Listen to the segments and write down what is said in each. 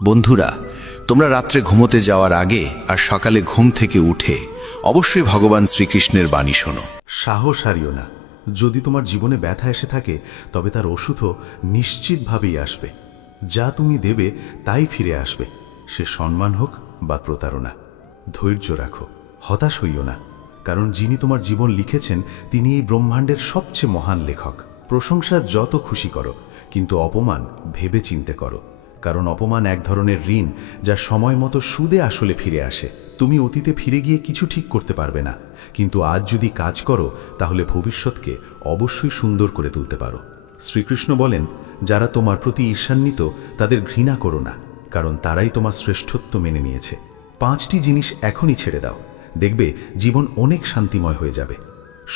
বন্ধুরা, তোমরা রাত্রে ঘুমোতে যাওয়ার আগে আর সকালে ঘুম থেকে উঠে অবশ্যই ভগবান শ্রীকৃষ্ণের বাণী শোনো। সাহস হারিও না। যদি তোমার জীবনে ব্যথা এসে থাকে তবে তার ওষুধও নিশ্চিতভাবেই আসবে। যা তুমি দেবে তাই ফিরে আসবে, সে সম্মান হোক বা প্রতারণা। ধৈর্য রাখো, হতাশ হইও না, কারণ যিনি তোমার জীবন লিখেছেন তিনি এই ব্রহ্মাণ্ডের সবচেয়ে মহান লেখক। প্রশংসা যত খুশি করো, কিন্তু অপমান ভেবে চিন্তে করো, কারণ অপমান এক ধরনের ঋণ যা সময় মতো সুদে আসলে ফিরে আসে। তুমি অতীতে ফিরে গিয়ে কিছু ঠিক করতে পারবে না, কিন্তু আজ যদি কাজ করো তাহলে ভবিষ্যৎকে অবশ্যই সুন্দর করে তুলতে পারো। শ্রীকৃষ্ণ বলেন, যারা তোমার প্রতি ঈর্ষান্বিত তাদের ঘৃণা করো না, কারণ তারাই তোমার শ্রেষ্ঠত্ব মেনে নিয়েছে। 5টি জিনিস এখনই ছেড়ে দাও, দেখবে জীবন অনেক শান্তিময় হয়ে যাবে।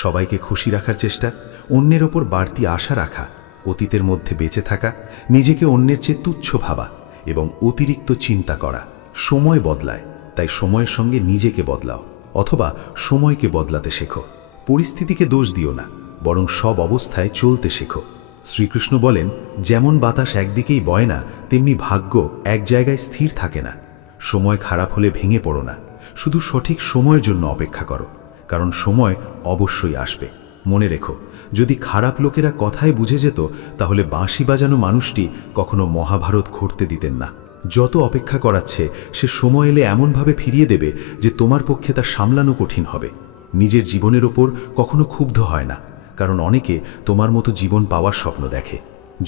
সবাইকে খুশি রাখার চেষ্টা, অন্যের ওপর বাড়তি আশা রাখা, অতীতের মধ্যে বেঁচে থাকা, নিজেকে অন্যের চেয়ে তুচ্ছ ভাবা এবং অতিরিক্ত চিন্তা করা। সময় বদলায়, তাই সময়ের সঙ্গে নিজেকে বদলাও, অথবা সময়কে বদলাতে শেখো। পরিস্থিতিকে দোষ দিও না, বরং সব অবস্থায় চলতে শেখো। শ্রীকৃষ্ণ বলেন, যেমন বাতাস একদিকেই বয় না, তেমনি ভাগ্য এক জায়গায় স্থির থাকে না। সময় খারাপ হলে ভেঙে পড়ো না, শুধু সঠিক সময়ের জন্য অপেক্ষা করো, কারণ সময় অবশ্যই আসবে। মনে রেখো, যদি খারাপ লোকেরা কথায় বুঝে যেত তাহলে বাঁশি বাজানো মানুষটি কখনো মহাভারত ঘটতে দিতেন না। যত অপেক্ষা করাচ্ছে সে সময় এলে এমনভাবে ফিরিয়ে দেবে যে তোমার পক্ষে তা সামলানো কঠিন হবে। নিজের জীবনের ওপর কখনো ক্ষুব্ধ হয় না, কারণ অনেকে তোমার মতো জীবন পাওয়ার স্বপ্ন দেখে।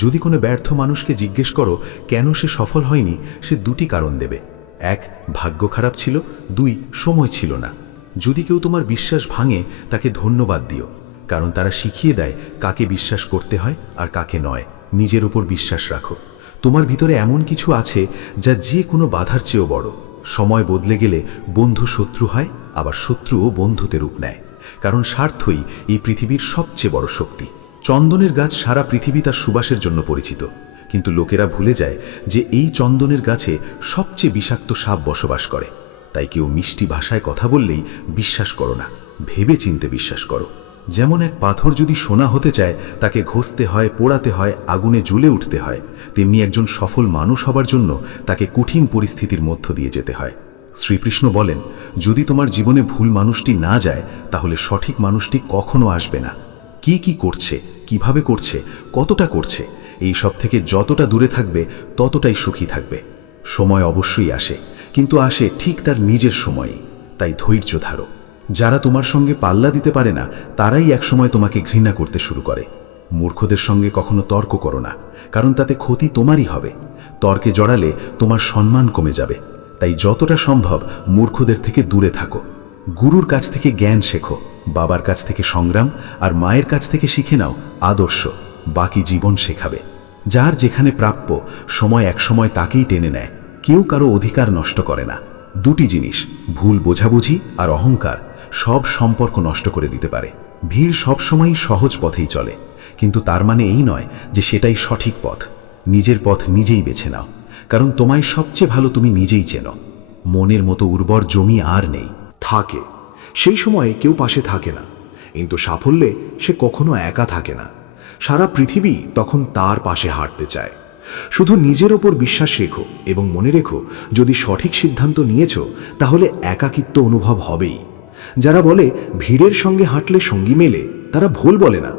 যদি কোনো ব্যর্থ মানুষকে জিজ্ঞেস করো কেন সে সফল হয়নি, সে 2টি কারণ দেবে। 1, ভাগ্য খারাপ ছিল, 2, সময় ছিল না। যদি কেউ তোমার বিশ্বাস ভাঙে তাকে ধন্যবাদ দিও, কারণ তারা শিখিয়ে দেয় কাকে বিশ্বাস করতে হয় আর কাকে নয়। নিজের উপর বিশ্বাস রাখো, তোমার ভিতরে এমন কিছু আছে যা যে কোনো বাধার চেয়েও বড়। সময় বদলে গেলে বন্ধু শত্রু হয়, আবার শত্রুও বন্ধুতে রূপ নেয়, কারণ স্বার্থই এই পৃথিবীর সবচেয়ে বড় শক্তি। চন্দনের গাছ সারা পৃথিবী তার সুবাসের জন্য পরিচিত, কিন্তু লোকেরা ভুলে যায় যে এই চন্দনের গাছে সবচেয়ে বিষাক্ত সাপ বসবাস করে। তাই কেউ মিষ্টি ভাষায় কথা বললেই বিশ্বাস করো না, ভেবে চিন্তে বিশ্বাস করো। যেমন এক পাথর যদি সোনা হতে চায় তাকে ঘষতে হয়, পোড়াতে হয়, আগুনে জ্বলে উঠতে হয়, তেমনি একজন সফল মানুষ হবার জন্য তাকে কঠিন পরিস্থিতির মধ্য দিয়ে যেতে হয়। শ্রীকৃষ্ণ বলেন, যদি তোমার জীবনে ভুল মানুষটি না যায় তাহলে সঠিক মানুষটি কখনো আসবে না। কি করছে, কিভাবে করছে, কতটা করছে, এই সব থেকে যতটা দূরে থাকবে ততটাই সুখী থাকবে। সময় অবশ্যই আসে, কিন্তু আসে ঠিক তার নিজের সময়েই। তাই ধৈর্য ধরো। যারা তোমার সঙ্গে পাল্লা দিতে পারে না তারাই একসময় তোমাকে ঘৃণা করতে শুরু করে। মূর্খদের সঙ্গে কখনো তর্ক করো না, কারণ তাতে ক্ষতি তোমারই হবে। তর্কে জড়ালে তোমার সম্মান কমে যাবে, তাই যতটা সম্ভব মূর্খদের থেকে দূরে থাকো। গুরুর কাছ থেকে জ্ঞান শেখো, বাবার কাছ থেকে সংগ্রাম, আর মায়ের কাছ থেকে শিখে নাও আদর্শ। বাকি জীবন শেখাবে। যার যেখানে প্রাপ্য, সময় একসময় তাকেই টেনে নেয়, কেউ কারো অধিকার নষ্ট করে না। 2টি জিনিস, ভুল বোঝাবুঝি আর অহংকার, সব সম্পর্ক নষ্ট করে দিতে পারে। ভিড় সবসময়ই সহজ পথেই চলে, কিন্তু তার মানে এই নয় যে সেটাই সঠিক পথ। নিজের পথ নিজেই বেছে নাও, কারণ তোমায় সবচেয়ে ভালো তুমি নিজেই চেনো। মনের মতো উর্বর জমি আর নেই। থাকে, সেই সময়ে কেউ পাশে থাকে না, কিন্তু সাফল্যে সে কখনো একা থাকে না। সারা পৃথিবী তখন তার পাশে হাঁটতে চায়। শুধু নিজের ওপর বিশ্বাস রেখো এবং মনে রেখো, যদি সঠিক সিদ্ধান্ত নিয়েছো তাহলে একাকিত্ব অনুভব হবেই। যারা বলে ভিড়ের সঙ্গে হাঁটলে সঙ্গী মেলে, তারা ভুল বলে না।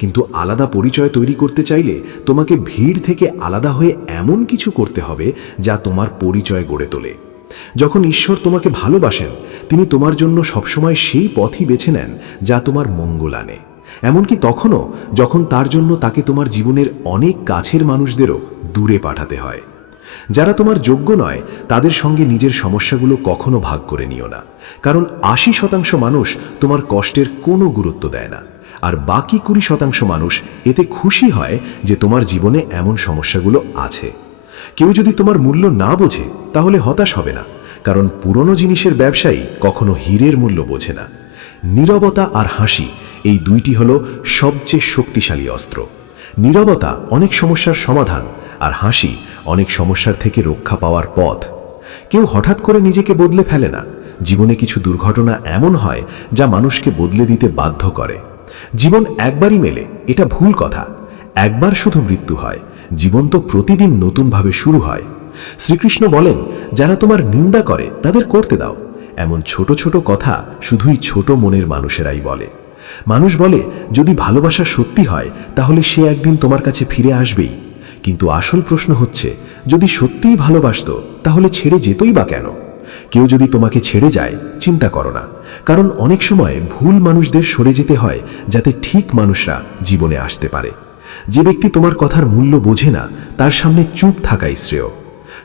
কিন্তু আলাদা পরিচয় তৈরি করতে চাইলে তোমাকে ভিড় থেকে আলাদা হয়ে এমন কিছু করতে হবে যা তোমার পরিচয় গড়ে তোলে। যখন ঈশ্বর তোমাকে ভালোবাসেন, তিনি তোমার জন্য সবসময় সেই পথই বেছে নেন যা তোমার মঙ্গল আনে। এমনকি তখনও যখন তার জন্য তাকে তোমার জীবনের অনেক কাছের মানুষদেরও দূরে পাঠাতে হয়। যারা তোমার যোগ্য নয় তাদের সঙ্গে নিজের সমস্যাগুলো কখনো ভাগ করে নিও না, কারণ 80% মানুষ তোমার কষ্টের কোনো গুরুত্ব দেয় না, আর বাকি 20% মানুষ এতে খুশি হয় যে তোমার জীবনে এমন সমস্যাগুলো আছে। কেউ যদি তোমার মূল্য না বোঝে তাহলে হতাশ হবে না, কারণ পুরনো জিনিসের ব্যবসায়ী কখনো হীরের মূল্য বোঝে না। নীরবতা আর হাসি, এই 2টি হলো সবচেয়ে শক্তিশালী অস্ত্র। নীরবতা অনেক সমস্যার সমাধান, আর হাসি অনেক সমস্যার থেকে রক্ষা পাওয়ার পথ। কেউ হঠাৎ করে নিজেকে বদলে ফেলে না। জীবনে কিছু দুর্ঘটনা এমন হয় যা মানুষকে বদলে দিতে বাধ্য করে। জীবন একবারই মেলে, এটা ভুল কথা। একবার শুধু মৃত্যু হয়, জীবন তো প্রতিদিন নতুনভাবে শুরু হয়। শ্রীকৃষ্ণ বলেন, যারা তোমার নিন্দা করে তাদের করতে দাও। এমন ছোট ছোট কথা শুধুই ছোট মনের মানুষেরাই বলে। মানুষ বলে, যদি ভালোবাসা সত্যি হয় তাহলে সে একদিন তোমার কাছে ফিরে আসবেই। কিন্তু আসল প্রশ্ন হচ্ছে, যদি সত্যিই ভালোবাসতো তাহলে ছেড়ে যেতই বা কেন? কেউ যদি তোমাকে ছেড়ে যায়, চিন্তা করো না, কারণ অনেক সময় ভুল মানুষদের সরে যেতে হয় যাতে ঠিক মানুষরা জীবনে আসতে পারে। যে ব্যক্তি তোমার কথার মূল্য বোঝে না, তার সামনে চুপ থাকাই শ্রেয়।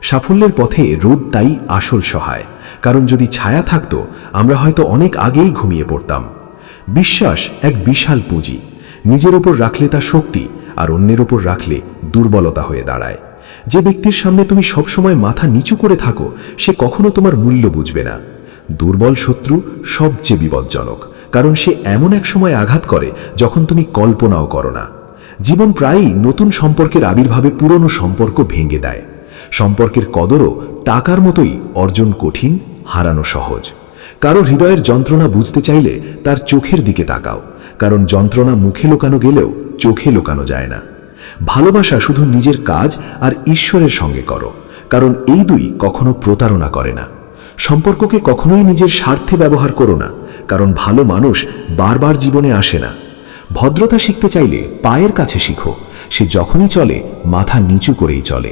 সাফল্যের পথে রোদ তাই আসল সহায়, কারণ যদি ছায়া থাকতো আমরা হয়তো অনেক আগেই ঘুমিয়ে পড়তাম। বিশ্বাস এক বিশাল পুঁজি, নিজের ওপর রাখলে তা শক্তি, আর অন্যের ওপর রাখলে দুর্বলতা হয়ে দাঁড়ায়। যে ব্যক্তির সামনে তুমি সবসময় মাথা নিচু করে থাকো, সে কখনো তোমার মূল্য বুঝবে না। দুর্বল শত্রু সবচেয়ে বিপজ্জনক, কারণ সে এমন এক সময় আঘাত করে যখন তুমি কল্পনাও করো না। জীবন প্রায়ই নতুন সম্পর্কের আবির্ভাবে পুরনো সম্পর্ক ভেঙে দেয়। সম্পর্কের কদরও টাকার মতোই অর্জন কঠিন, হারানো সহজ। কারো হৃদয়ের যন্ত্রণা বুঝতে চাইলে তার চোখের দিকে তাকাও, কারণ যন্ত্রণা মুখে লুকানো গেলেও চোখে লুকানো যায় না। ভালোবাসা শুধু নিজের কাজ আর ঈশ্বরের সঙ্গে করো, কারণ এই দুই কখনো প্রতারণা করে না। সম্পর্ককে কখনোই নিজের স্বার্থে ব্যবহার করো না, কারণ ভালো মানুষ বারবার জীবনে আসে না। ভদ্রতা শিখতে চাইলে পায়ের কাছে শিখো, সে যখনই চলে মাথা নিচু করেই চলে।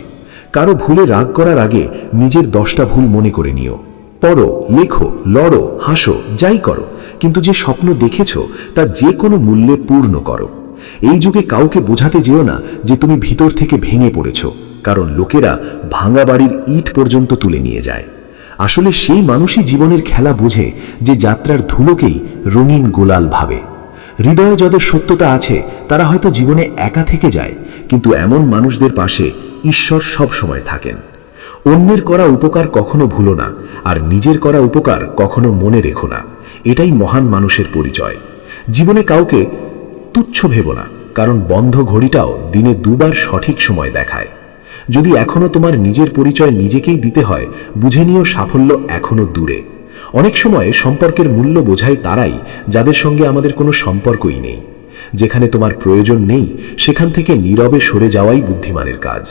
কারো ভুলে রাগ করার আগে নিজের 10টা ভুল মনে করে নিও। পড়ো, লেখো, লড়ো, হাসো, যাই করো, কিন্তু যে স্বপ্ন দেখেছো তা যে কোনো মূল্যে পূর্ণ করো। এই যুগে কাউকে বোঝাতে যেও না যে তুমি ভিতর থেকে ভেঙে পড়েছো, কারণ লোকেরা ভাঙা বাড়ির ইট পর্যন্ত তুলে নিয়ে যায়। আসলে সেই মানুষই জীবনের খেলা বোঝে যে যাত্রার ধুলোকেই রঙিন গোলাল ভাবে। হৃদয়ে যাদের সত্যতা আছে তারা হয়তো জীবনে একা থেকে যায়, কিন্তু এমন মানুষদের পাশে ঈশ্বর সব সময় থাকেন। অন্যের করা উপকার কখনো ভুলো না, আর নিজের করা উপকার কখনো মনে রেখো না। এটাই মহান মানুষের পরিচয়। জীবনে কাউকে তুচ্ছ ভেবো না, কারণ বন্ধ ঘড়িটাও দিনে 2বার সঠিক সময় দেখায়। যদি এখনো তোমার নিজের পরিচয় নিজেকেই দিতে হয়, বুঝে নিও সাফল্য এখনো দূরে। অনেক সময় সম্পর্কের মূল্য বোঝায় তারাই যাদের সঙ্গে আমাদের কোনো সম্পর্কই নেই। যেখানে তোমার প্রয়োজন নেই সেখান থেকে নীরবে সরে যাওয়াই বুদ্ধিমানের কাজ।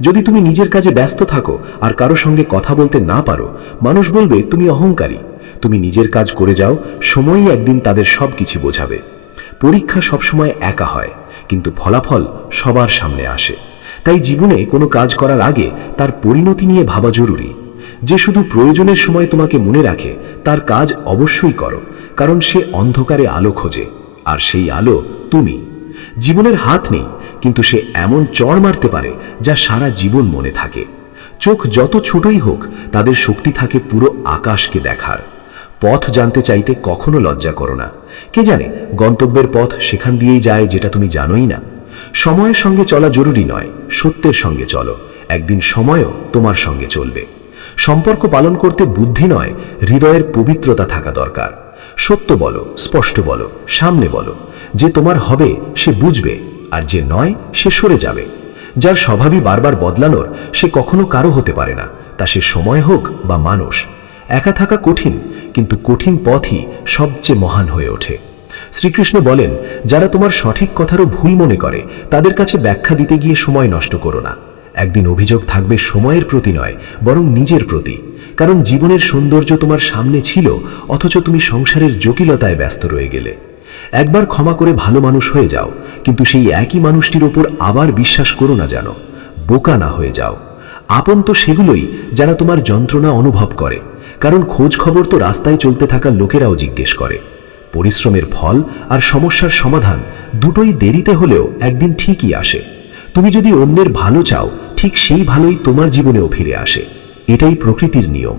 যদি তুমি নিজের কাজে ব্যস্ত থাকো আর কারো সঙ্গে কথা বলতে না পারো, মানুষ বলবে তুমি অহংকারী। তুমি নিজের কাজ করে যাও, সময়ই একদিন তাদের সব কিছু বোঝাবে। পরীক্ষা সবসময় একা হয়, কিন্তু ফলাফল সবার সামনে আসে। তাই জীবনে কোনো কাজ করার আগে তার পরিণতি নিয়ে ভাবা জরুরি। যে শুধু প্রয়োজনের সময় তোমাকে মনে রাখে তার কাজ অবশ্যই করো, কারণ সে অন্ধকারে আলো খোঁজে, আর সেই আলো তুমি। জীবনের হাত নেই, কিন্তু সে এমন চড় মারতে পারে যা সারা জীবন মনে থাকে। চোখ যত ছোটই হোক, তাদের শক্তি থাকে পুরো আকাশকে দেখার। পথ জানতে চাইতে কখনো লজ্জা করো না। কে জানে গন্তব্যের পথ সেখান দিয়েই যায় যেটা তুমি জানোই না। সময়ের সঙ্গে চলা জরুরি নয়, সত্যের সঙ্গে চলো, একদিন সময়ও তোমার সঙ্গে চলবে। সম্পর্ক পালন করতে বুদ্ধি নয়, হৃদয়ের পবিত্রতা থাকা দরকার। সত্য বলো, স্পষ্ট বলো, সামনে বলো। যে তোমার হবে সে বুঝবে, আর যে নয় সে সরে যাবে। যার স্বভাবই বারবার বদলানোর, সে কখনো কারো হতে পারে না, তা সে সময় হোক বা মানুষ। একা থাকা কঠিন, কিন্তু কঠিন পথই সবচেয়ে মহান হয়ে ওঠে। শ্রীকৃষ্ণ বলেন, যারা তোমার সঠিক কথারও ভুল মনে করে তাদের কাছে ব্যাখ্যা দিতে গিয়ে সময় নষ্ট করো না। একদিন অভিযোগ থাকবে সময়ের প্রতি নয়, বরং নিজের প্রতি। কারণ জীবনের সৌন্দর্য তোমার সামনে ছিল, অথচ তুমি সংসারের জটিলতায় ব্যস্ত রয়ে গেলে। একবার ক্ষমা করে ভালো মানুষ হয়ে যাও, কিন্তু সেই একই মানুষটির ওপর আবার বিশ্বাস করো না, যেন বোকা না হয়ে যাও। আপন তো সেগুলোই যারা তোমার যন্ত্রণা অনুভব করে, কারণ খোঁজ খবর তো রাস্তায় চলতে থাকা লোকেরাও জিজ্ঞেস করে। পরিশ্রমের ফল আর সমস্যার সমাধান দুটোই দেরিতে হলেও একদিন ঠিকই আসে। তুমি যদি অন্যের ভালো চাও, ঠিক সেই ভালোই তোমার জীবনেও ফিরে আসে। এটাই প্রকৃতির নিয়ম।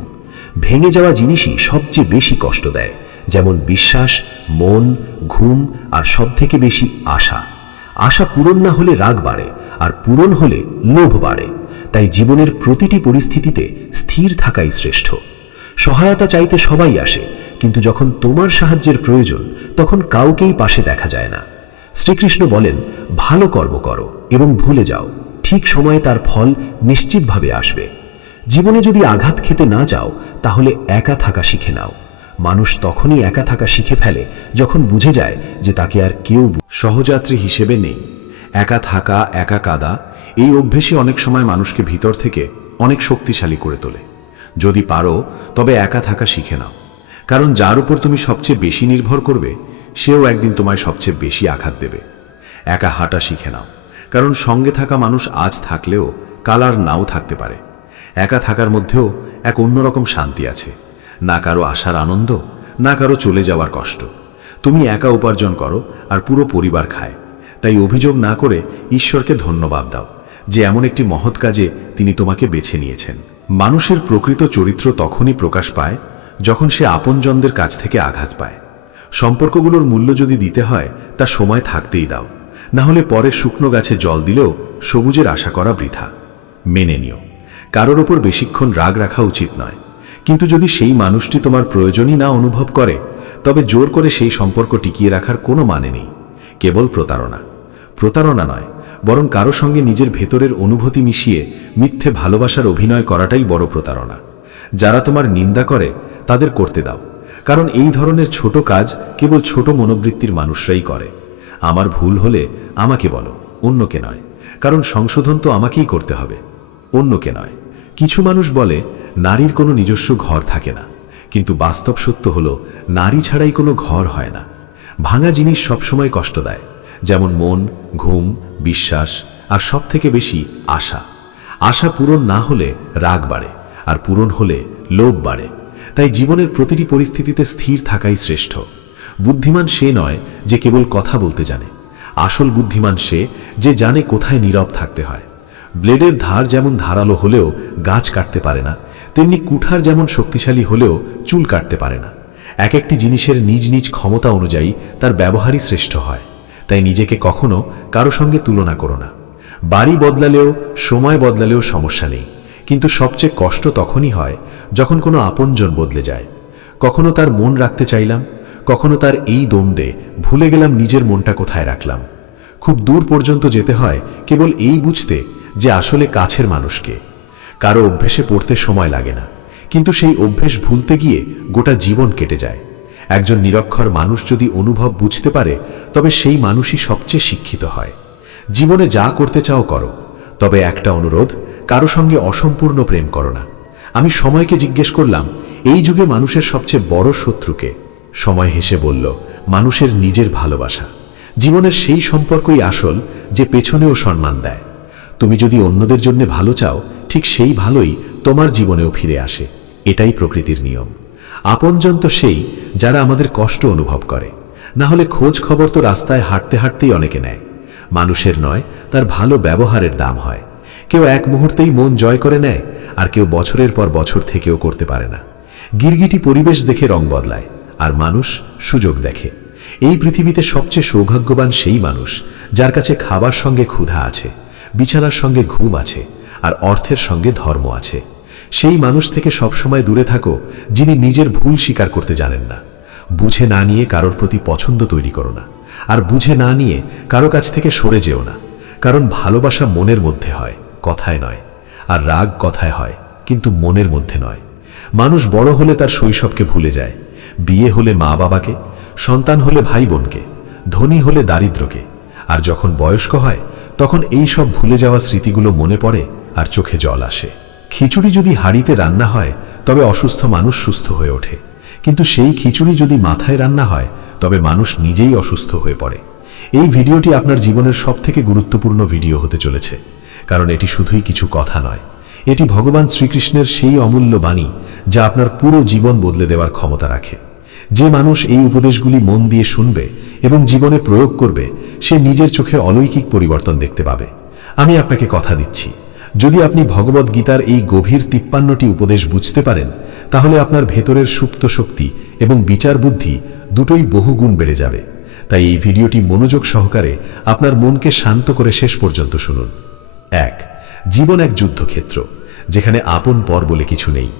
ভেঙে যাওয়া জিনিসই সবচেয়ে বেশি কষ্ট দেয়, যেমন বিশ্বাস, মন, ঘুম, আর সবথেকে বেশি আশা। আশা পূরণ না হলে রাগ বাড়ে, আর পূরণ হলে লোভ বাড়ে। তাই জীবনের প্রতিটি পরিস্থিতিতে স্থির থাকাই শ্রেষ্ঠ। সহায়তা চাইতে সবাই আসে, কিন্তু যখন তোমার সাহায্যের প্রয়োজন তখন কাউকেই পাশে দেখা যায় না। শ্রীকৃষ্ণ বলেন, ভালো কর্ম করো এবং ভুলে যাও, ঠিক সময়ে তার ফল নিশ্চিতভাবে আসবে। জীবনে যদি আঘাত খেতে না চাও, তাহলে একা থাকা শিখে নাও। মানুষ তখনই একা থাকা শিখে ফেলে যখন বুঝে যায় যে তাকে আর কেউ সহযাত্রী হিসেবে নেই। একা থাকা, একা কাঁদা, এই অভ্যেসই অনেক সময় মানুষকে ভিতর থেকে অনেক শক্তিশালী করে তোলে। যদি পারো তবে একা থাকা শিখে নাও, কারণ যার উপর তুমি সবচেয়ে বেশি নির্ভর করবে সেও একদিন তোমায় সবচেয়ে বেশি আঘাত দেবে। একা হাঁটা শিখে নাও, কারণ সঙ্গে থাকা মানুষ আজ থাকলেও কাল আর নাও থাকতে পারে। একা থাকার মধ্যেও এক অন্যরকম শান্তি আছে, না কারো আসার আনন্দ, না কারো চলে যাওয়ার কষ্ট। তুমি একা উপার্জন করো আর পুরো পরিবার খায়, তাই অভিযোগ না করে ঈশ্বরকে ধন্যবাদ দাও যে এমন একটি মহৎ কাজে তিনি তোমাকে বেছে নিয়েছেন। মানুষের প্রকৃত চরিত্র তখনই প্রকাশ পায় যখন সে আপনজনদের কাছ থেকে আঘাত পায়। সম্পর্কগুলোর মূল্য যদি দিতে হয় তা সময় থাকতেই দাও, না হলে পরে শুকনো গাছে জল দিলেও সবুজের আশা করা বৃথা। মেনে নিও, কারোর ওপর বেশিক্ষণ রাগ রাখা উচিত নয়, কিন্তু যদি সেই মানুষটি তোমার প্রয়োজনই না অনুভব করে তবে জোর করে সেই সম্পর্ক টিকিয়ে রাখার কোনো মানে নেই। কেবল প্রতারণা নয়, বরং কারো সঙ্গে নিজের ভেতরের অনুভূতি মিশিয়ে মিথ্যে ভালোবাসার অভিনয় করাটাই বড় প্রতারণা। যারা তোমার নিন্দা করে তাদের করতে দাও, কারণ এই ধরনের ছোট কাজ কেবল ছোট মনোবৃত্তির মানুষরাই করে। আমার ভুল হলে আমাকে বলো, অন্যকে নয়, কারণ সংশোধন তো আমাকেই করতে হবে, অন্যকে নয়। কিছু মানুষ বলে নারীর কোনো নিজস্ব ঘর থাকে না, কিন্তু বাস্তব সত্য হলো নারী ছাড়াই কোনো ঘর হয় না। ভাঙা জিনিস সবসময় কষ্ট দেয়, যেমন মন, ঘুম, বিশ্বাস আর সবথেকে বেশি আশা। আশা পূরণ না হলে রাগ বাড়ে, আর পূরণ হলে লোভ বাড়ে। তাই জীবনের প্রতিটি পরিস্থিতিতে স্থির থাকাই শ্রেষ্ঠ। বুদ্ধিমান সে নয় যে কেবল কথা বলতে জানে, আসল বুদ্ধিমান সে যে জানে কোথায় নীরব থাকতে হয়। ব্লেডের ধার যেমন ধারালো হলেও গাছ কাটতে পারে না, তেমনি কুঠার যেমন শক্তিশালী হলেও চুল কাটতে পারে না। এক একটি জিনিসের নিজ নিজ ক্ষমতা অনুযায়ী তার ব্যবহারই শ্রেষ্ঠ হয়। তাই নিজেকে কখনো কারো সঙ্গে তুলনা করো না। বাড়ি বদলালেও, সময় বদলালেও সমস্যা নেই, কিন্তু সবচেয়ে কষ্ট তখনই হয় যখন কোনো আপনজন বদলে যায়। কখনো তার মন রাখতে চাইলাম, কখনো তার এই দ্বন্দ্বে ভুলে গেলাম নিজের মনটা কোথায় রাখলাম। খুব দূর পর্যন্ত যেতে হয় কেবল এই বুঝতে যে আসলে কাছের মানুষকে। কারো অভ্যেসে পড়তে সময় লাগে না, কিন্তু সেই অভ্যেস ভুলতে গিয়ে গোটা জীবন কেটে যায়। একজন নিরক্ষর মানুষ যদি অনুভব বুঝতে পারে তবে সেই মানুষই সবচেয়ে শিক্ষিত হয়। জীবনে যা করতে চাও করো, তবে একটা অনুরোধ, কারো সঙ্গে অসম্পূর্ণ প্রেম করো না। আমি সময়কে জিজ্ঞেস করলাম, এই যুগে মানুষের সবচেয়ে বড় শত্রুকে? সময় হেসে বলল, মানুষের নিজের ভালোবাসা। জীবনের সেই সম্পর্কই আসল যে পেছনেও সম্মান দেয়। তুমি যদি অন্যদের জন্য ভালো চাও, ঠিক সেই ভালোই তোমার জীবনেও ফিরে আসে। এটাই প্রকৃতির নিয়ম। আপনজন তো সেই যারা আমাদের কষ্ট অনুভব করে, না হলে খোঁজ খবর তো রাস্তায় হাঁটতে হাঁটতেই অনেকে নেয়। মানুষের নয়, তার ভালো ব্যবহারের দাম হয়। কেউ এক মুহূর্তেই মন জয় করে নেয়, আর কেউ বছরের পর বছর থেকেও করতে পারে না। গিরগিটি পরিবেশ দেখে রং বদলায়, আর মানুষ সুযোগ দেখে। এই পৃথিবীতে সবচেয়ে সৌভাগ্যবান সেই মানুষ যার কাছে খাবার সঙ্গে ক্ষুধা আছে, বিছানার সঙ্গে ঘুম আছে, আর অর্থের সঙ্গে ধর্ম আছে। সেই মানুষ থেকে সবসময় দূরে থাকো যিনি নিজের ভুল স্বীকার করতে জানেন না। বুঝে না নিয়ে কারোর প্রতি পছন্দ তৈরি করো না, আর বুঝে না নিয়ে কারো কাছ থেকে সরে যেও না। কারণ ভালোবাসা মনের মধ্যে হয়, কথায় নয়। আর রাগ কথায় হয়, কিন্তু মনের মধ্যে নয়। মানুষ বড় হলে তার শৈশবকে ভুলে যায়, বিয়ে হলে মা বাবাকে, সন্তান হলে ভাই বোনকে, ধনী হলে দারিদ্র্যকে। আর যখন বয়স্ক হয় তখন এই সব ভুলে যাওয়া স্মৃতিগুলো মনে পড়ে আর চোখে জল আসে। খিচুড়ি যদি হাঁড়িতে রান্না হয় তবে অসুস্থ মানুষ সুস্থ হয়ে ওঠে, কিন্তু সেই খিচুড়ি যদি মাথায় রান্না হয় তবে মানুষ নিজেই অসুস্থ হয়ে পড়ে। এই ভিডিওটি আপনার জীবনের সবথেকে গুরুত্বপূর্ণ ভিডিও হতে চলেছে, কারণ এটি শুধুই কিছু কথা নয়, এটি ভগবান শ্রীকৃষ্ণের সেই অমূল্য বাণী যা আপনার পুরো জীবন বদলে দেওয়ার ক্ষমতা রাখে। যে মানুষ এই উপদেশগুলি মন দিয়ে শুনবে এবং জীবনে প্রয়োগ করবে, সে নিজের চোখে অলৌকিক পরিবর্তন দেখতে পাবে। আমি আপনাকে কথা দিচ্ছি, যদি আপনি ভগবদ গীতার এই গভীর 53টি উপদেশ বুঝতে পারেন, তাহলে আপনার ভেতরের সুপ্ত শক্তি এবং বিচার বুদ্ধি দুটোই বহুগুণ বেড়ে যাবে। তাই এই ভিডিওটি মনোযোগ সহকারে আপনার মনকে শান্ত করে শেষ পর্যন্ত শুনুন। 1. জীবন এক যুদ্ধক্ষেত্র, যেখানে আপন পর বলে কিছু নেই।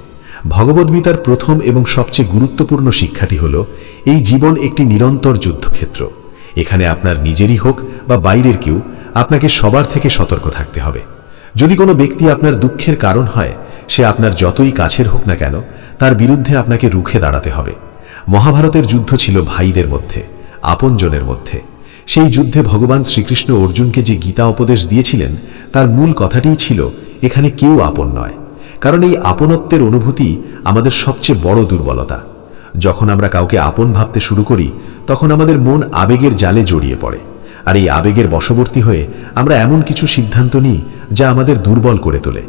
ভগবদ্গীতার প্রথম এবং সবচেয়ে গুরুত্বপূর্ণ শিক্ষাটি হল, এই জীবন একটি নিরন্তর যুদ্ধক্ষেত্র। এখানে আপনার নিজেরই হোক বা বাইরের কেউ, আপনাকে সবার থেকে সতর্ক থাকতে হবে। যদি কোনো ব্যক্তি আপনার দুঃখের কারণ হয়, সে আপনার যতই কাছের হোক না কেন, তার বিরুদ্ধে আপনাকে রুখে দাঁড়াতে হবে। মহাভারতের যুদ্ধ ছিল ভাইদের মধ্যে, আপনজনের মধ্যে। সেই যুদ্ধে ভগবান শ্রীকৃষ্ণ অর্জুনকে যে গীতা উপদেশ দিয়েছিলেন, তার মূল কথাটিই ছিল, এখানে কেউ আপন নয়, কারণ এই আপনত্বের অনুভূতি আমাদের সবচেয়ে বড় দুর্বলতা। যখন আমরা কাউকে আপন ভাবতে শুরু করি তখন আমাদের মন আবেগের জালে জড়িয়ে পড়ে, আর এই আবেগের বশবর্তী হয়ে আমরা এমন কিছু সিদ্ধান্ত নিই যা আমাদের দুর্বল করে তোলে।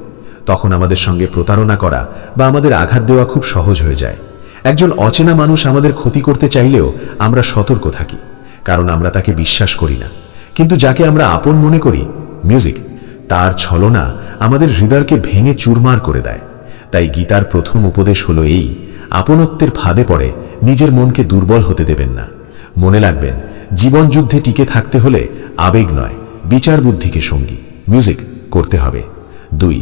তখন আমাদের সঙ্গে প্রতারণা করা বা আমাদের আঘাত দেওয়া খুব সহজ হয়ে যায়। একজন অচেনা মানুষ আমাদের ক্ষতি করতে চাইলেও আমরা সতর্ক থাকি, কারণ আমরা তাকে বিশ্বাস করি না। কিন্তু যাকে আমরা আপন মনে করি, মিউজিক, তার ছলনা আমাদের হৃদয়কে ভেঙে চুরমার করে দেয়। তাই গীতার প্রথম উপদেশ হলো এই: আপনত্বের ফাঁদে পড়ে নিজের মনকে দুর্বল হতে দেবেন না। মনে রাখবেন, জীবন যুদ্ধে টিকে থাকতে হলে আবেগ নয়, বিচার বুদ্ধিকে সঙ্গী মিউজিক করতে হবে। 2,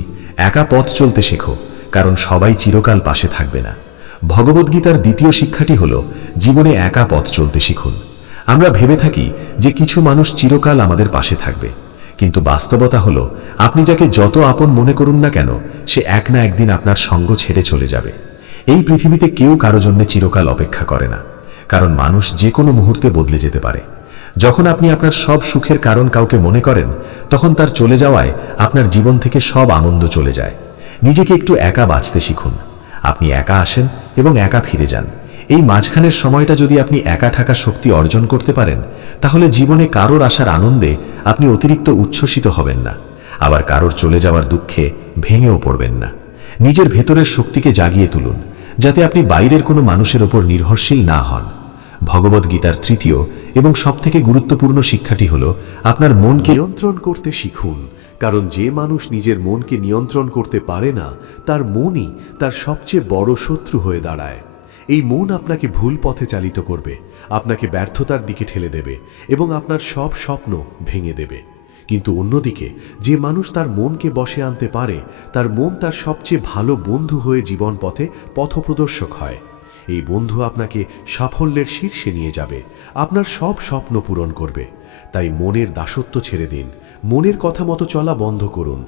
একা পথ চলতে শেখো, কারণ সবাই চিরকাল পাশে থাকবে না। ভগবদ্গীতার দ্বিতীয় শিক্ষাটি হলো জীবনে একা পথ চলতে শিখুন। আমরা ভেবে থাকি যে কিছু মানুষ চিরকাল আমাদের পাশে থাকবে, কিন্তু বাস্তবতা হলো আপনি যাকে যত আপন মনে করুন না কেন, সে এক না একদিন আপনার সঙ্গ ছেড়ে চলে যাবে। এই পৃথিবীতে কেউ কারো জন্য চিরকাল অপেক্ষা করে না, কারণ মানুষ যে কোনো মুহূর্তে বদলে যেতে পারে। যখন আপনি আপনার সব সুখের কারণ কাউকে মনে করেন, তখন তার চলে যাওয়ায় আপনার জীবন থেকে সব আনন্দ চলে যায়। নিজেকে একটু একা বাঁচতে শিখুন। আপনি একা আসেন এবং একা ফিরে যান। এই মাঝখানের সময়টা যদি আপনি একা থাকার শক্তি অর্জন করতে পারেন, তাহলে জীবনে কারোর আসার আনন্দে আপনি অতিরিক্ত উচ্ছ্বসিত হবেন না, আবার কারোর চলে যাওয়ার দুঃখে ভেঙেও পড়বেন না। নিজের ভেতরের শক্তিকে জাগিয়ে তুলুন, যাতে আপনি বাইরের কোনো মানুষের ওপর নির্ভরশীল না হন। ভগবদ্গীতার তৃতীয় এবং সবথেকে গুরুত্বপূর্ণ শিক্ষাটি হলো আপনার মনকে নিয়ন্ত্রণ করতে শিখুন, কারণ যে মানুষ নিজের মনকে নিয়ন্ত্রণ করতে পারে না, তার মনই তার সবচেয়ে বড় শত্রু হয়ে দাঁড়ায়। এই মন আপনাকে ভুল পথে চালিত করবে, আপনাকে ব্যর্থতার দিকে ঠেলে দেবে এবং আপনার সব স্বপ্ন ভেঙে দেবে। কিন্তু অন্যদিকে যে মানুষ তার মনকে বশে আনতে পারে, তার মন তার সবচেয়ে ভালো বন্ধু হয়ে জীবন পথে পথপ্রদর্শক হয়। এই বন্ধু আপনাকে সাফল্যের শীর্ষে নিয়ে যাবে, আপনার সব স্বপ্ন পূরণ করবে। তাই মনের দাসত্ব ছেড়ে দিন, মনের কথা মতো চলা বন্ধ করুন।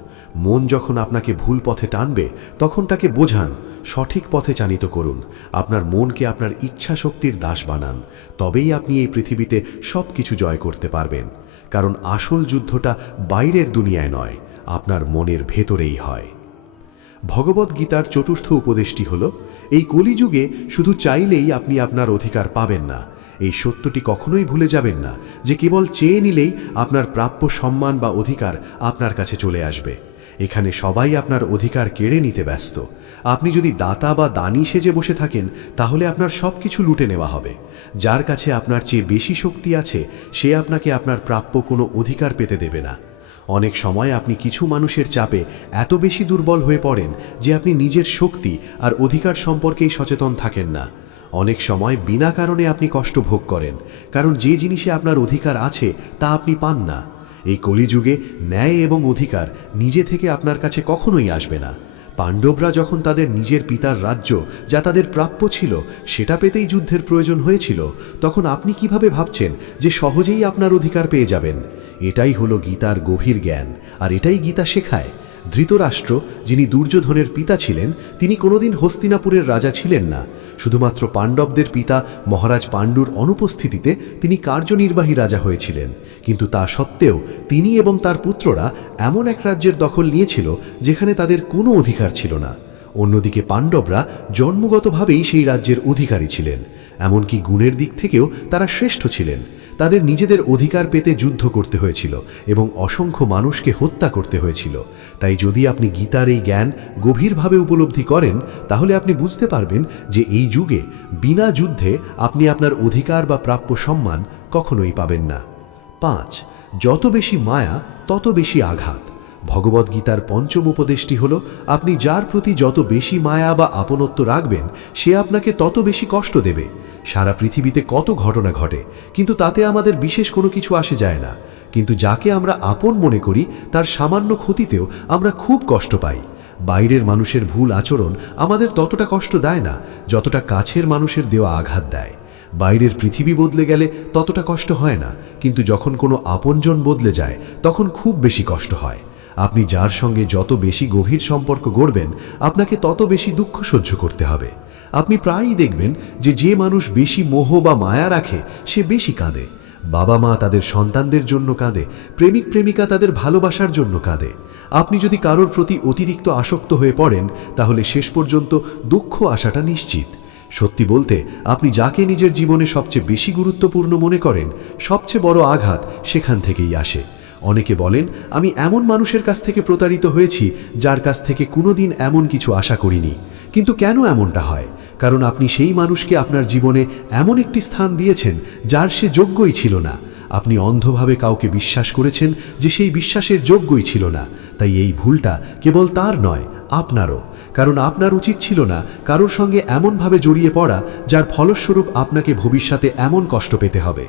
মন যখন আপনাকে ভুল পথে টানবে, তখন তাকে বোঝান, সঠিক পথে চালিত করুন। আপনার মনকে আপনার ইচ্ছা শক্তির দাস বানান, তবেই আপনি এই পৃথিবীতে সব কিছু জয় করতে পারবেন। কারণ আসল যুদ্ধটা বাইরের দুনিয়ায় নয়, আপনার মনের ভেতরেই হয়। ভগবদ্গীতার চতুর্থ উপদেশটি হল, এই কলিযুগে শুধু চাইলেই আপনি আপনার অধিকার পাবেন না। এই সত্যটি কখনোই ভুলে যাবেন না যে কেবল চেয়ে নিলেই আপনার প্রাপ্য সম্মান বা অধিকার আপনার কাছে চলে আসবে। এখানে সবাই আপনার অধিকার কেড়ে নিতে ব্যস্ত। আপনি যদি দাতা বা দানী সেজে বসে থাকেন, তাহলে আপনার সব কিছু লুটে নেওয়া হবে। যার কাছে আপনার চেয়ে বেশি শক্তি আছে, সে আপনাকে আপনার প্রাপ্য কোনো অধিকার পেতে দেবে না। অনেক সময় আপনি কিছু মানুষের চাপে এত বেশি দুর্বল হয়ে পড়েন যে আপনি নিজের শক্তি আর অধিকার সম্পর্কেই সচেতন থাকেন না। অনেক সময় বিনা কারণে আপনি কষ্ট ভোগ করেন, কারণ যে জিনিসে আপনার অধিকার আছে তা আপনি পান না। এই কলিযুগে ন্যায় এবং অধিকার নিজে থেকে আপনার কাছে কখনোই আসবে না। পাণ্ডবরা যখন তাদের নিজের পিতার রাজ্য, যা তাদের প্রাপ্য ছিল, সেটা পেতেই যুদ্ধের প্রয়োজন হয়েছিল, তখন আপনি কিভাবে ভাবছেন যে সহজেই আপনার অধিকার পেয়ে যাবেন? এটাই হলো গীতার গভীর জ্ঞান, আর এটাই গীতা শেখায়। ধৃতরাষ্ট্র, যিনি দুর্যোধনের পিতা ছিলেন, তিনি কোনোদিন হস্তিনাপুরের রাজা ছিলেন না। শুধুমাত্র পাণ্ডবদের পিতা মহারাজ পাণ্ডুর অনুপস্থিতিতে তিনি কার্যনির্বাহী রাজা হয়েছিলেন। কিন্তু তা সত্ত্বেও তিনি এবং তার পুত্ররা এমন এক রাজ্যের দখল নিয়েছিল যেখানে তাদের কোনো অধিকার ছিল না। অন্যদিকে পাণ্ডবরা জন্মগতভাবেই সেই রাজ্যের অধিকারী ছিলেন। এমনকি গুণের দিক থেকেও তারা শ্রেষ্ঠ ছিলেন। তাদের নিজেদের অধিকার পেতে যুদ্ধ করতে হয়েছিল এবং অসংখ্য মানুষকে হত্যা করতে হয়েছিল। তাই যদি আপনি গীতার এই জ্ঞান গভীরভাবে উপলব্ধি করেন, তাহলে আপনি বুঝতে পারবেন যে এই যুগে বিনা যুদ্ধে আপনি আপনার অধিকার বা প্রাপ্য সম্মান কখনোই পাবেন না। 5, যত বেশি মায়া তত বেশি আঘাত। ভগবদ্গীতার পঞ্চম উপদেশটি হল, আপনি যার প্রতি যত বেশি মায়া বা আপনত্ব রাখবেন, সে আপনাকে তত বেশি কষ্ট দেবে। সারা পৃথিবীতে কত ঘটনা ঘটে, কিন্তু তাতে আমাদের বিশেষ কোনো কিছু আসে যায় না। কিন্তু যাকে আমরা আপন মনে করি, তার সামান্য ক্ষতিতেও আমরা খুব কষ্ট পাই। বাইরের মানুষের ভুল আচরণ আমাদের ততটা কষ্ট দেয় না, যতটা কাছের মানুষের দেওয়া আঘাত দেয়। বাইরের পৃথিবী বদলে গেলে ততটা কষ্ট হয় না, কিন্তু যখন কোনো আপনজন বদলে যায়, তখন খুব বেশি কষ্ট হয়। আপনি যার সঙ্গে যত বেশি গভীর সম্পর্ক গড়বেন, আপনাকে তত বেশি দুঃখ সহ্য করতে হবে। আপনি প্রায়ই দেখবেন যে মানুষ বেশি মোহ বা মায়া রাখে, সে বেশি কাঁদে। বাবা মা তাদের সন্তানদের জন্য কাঁদে, প্রেমিক প্রেমিকা তাদের ভালোবাসার জন্য কাঁদে। আপনি যদি কারোর প্রতি অতিরিক্ত আসক্ত হয়ে পড়েন, তাহলে শেষ পর্যন্ত দুঃখ আসাটা নিশ্চিত। সত্যি বলতে, আপনি যাকে নিজের জীবনে সবচেয়ে বেশি গুরুত্বপূর্ণ মনে করেন, সবচেয়ে বড় আঘাত সেখান থেকেই আসে। অনেকে বলেন, আমি এমন মানুষের কাছ থেকে প্রতারিত হয়েছি যার কাছ থেকে কোনোদিন এমন কিছু আশা করিনি। কিন্তু কেন এমনটা হয়? কারণ আপনি সেই মানুষকে আপনার জীবনে এমন একটি স্থান দিয়েছেন যার সে যোগ্যই ছিল না। আপনি অন্ধভাবে কাউকে বিশ্বাস করেছেন যে সেই বিশ্বাসের যোগ্যই ছিল না। তাই এই ভুলটা কেবল তার নয়, আপনারও। কারণ আপনার উচিত ছিল না কারোর সঙ্গে এমনভাবে জড়িয়ে পড়া যার ফলস্বরূপ আপনাকে ভবিষ্যতে এমন কষ্ট পেতে হবে।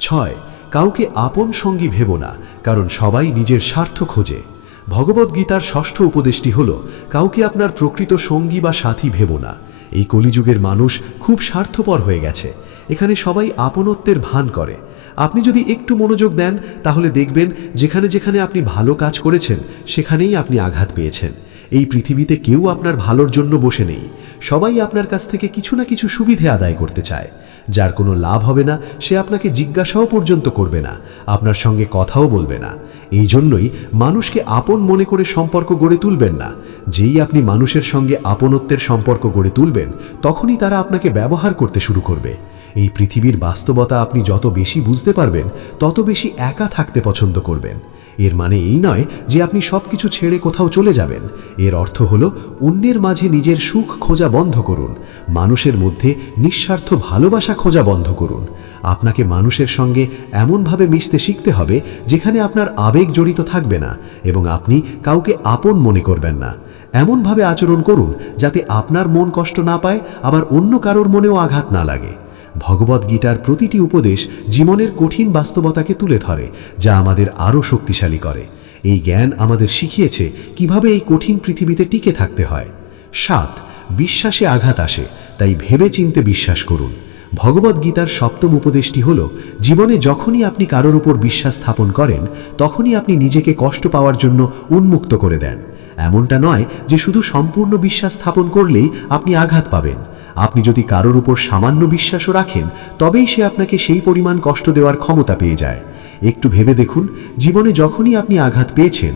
6. কাউকে আপন সঙ্গী ভেবো না, কারণ সবাই নিজের স্বার্থ খোঁজে। ভগবদ্গীতার ষষ্ঠ উপদেশটি হল, কাউকে আপনার প্রকৃত সঙ্গী বা সাথী ভেবো না। এই কলিযুগের মানুষ খুব স্বার্থপর হয়ে গেছে। এখানে সবাই আপনত্বের ভান করে। আপনি যদি একটু মনোযোগ দেন, তাহলে দেখবেন যেখানে যেখানে আপনি ভালো কাজ করেছেন, সেখানেই আপনি আঘাত পেয়েছেন। এই পৃথিবীতে কেউ আপনার ভালোর জন্য বসে নেই। সবাই আপনার কাছ থেকে কিছু না কিছু সুবিধে আদায় করতে চায়। যার কোনো লাভ হবে না, সে আপনাকে জিজ্ঞাসাও পর্যন্ত করবে না, আপনার সঙ্গে কথাও বলবে না। এই জন্যই মানুষকে আপন মনে করে সম্পর্ক গড়ে তুলবেন না। যেই আপনি মানুষের সঙ্গে আপনত্বের সম্পর্ক গড়ে তুলবেন, তখনই তারা আপনাকে ব্যবহার করতে শুরু করবে। এই পৃথিবীর বাস্তবতা আপনি যত বেশি বুঝতে পারবেন, তত বেশি একা থাকতে পছন্দ করবেন। এর মানে এই নয় যে আপনি সবকিছু ছেড়ে কোথাও চলে যাবেন। এর অর্থ হলো, অন্যের মাঝে নিজের সুখ খোঁজা বন্ধ করুন। মানুষের মধ্যে নিঃস্বার্থ ভালোবাসা খোঁজা বন্ধ করুন। আপনাকে মানুষের সঙ্গে এমনভাবে মিশতে শিখতে হবে যেখানে আপনার আবেগ জড়িত থাকবে না, এবং আপনি কাউকে আপন মনে করবেন না। এমনভাবে আচরণ করুন যাতে আপনার মন কষ্ট না পায়, আবার অন্য কারোর মনেও আঘাত না লাগে। ভগবদ্গীতার প্রতিটি উপদেশ জীবনের কঠিন বাস্তবতাকে তুলে ধরে, যা আমাদের আরও শক্তিশালী করে। এই জ্ঞান আমাদের শিখিয়েছে কিভাবে এই কঠিন পৃথিবীতে টিকে থাকতে হয়। 7. বিশ্বাসে আঘাত আসে, তাই ভেবে চিন্তে বিশ্বাস করুন। ভগবদ্গীতার সপ্তম উপদেশটি হল, জীবনে যখনই আপনি কারোর উপর বিশ্বাস স্থাপন করেন, তখনই আপনি নিজেকে কষ্ট পাওয়ার জন্য উন্মুক্ত করে দেন। এমনটা নয় যে শুধু সম্পূর্ণ বিশ্বাস স্থাপন করলেই আপনি আঘাত পাবেন। আপনি যদি কারোর উপর সামান্য বিশ্বাসও রাখেন, তবেই সে আপনাকে সেই পরিমাণ কষ্ট দেওয়ার ক্ষমতা পেয়ে যায়। একটু ভেবে দেখুন, জীবনে যখনই আপনি আঘাত পেয়েছেন।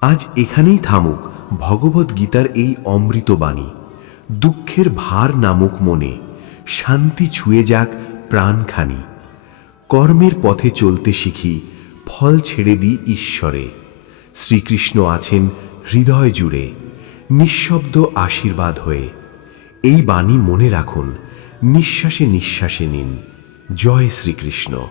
আজ এখানেই থামুক ভগবদ্গীতার এই অমৃত বাণী। দুঃখের ভার নামুক মনে, শান্তি ছুঁয়ে যাক প্রাণখানি। কর্মের পথে চলতে শিখি, ফল ছেড়ে দিই ঈশ্বরে। শ্রীকৃষ্ণ আছেন হৃদয় জুড়ে, নিঃশব্দ আশীর্বাদ হয়ে। এই বাণী মনে রাখুন, নিঃশ্বাসে নিঃশ্বাসে নিন। জয় শ্রীকৃষ্ণ।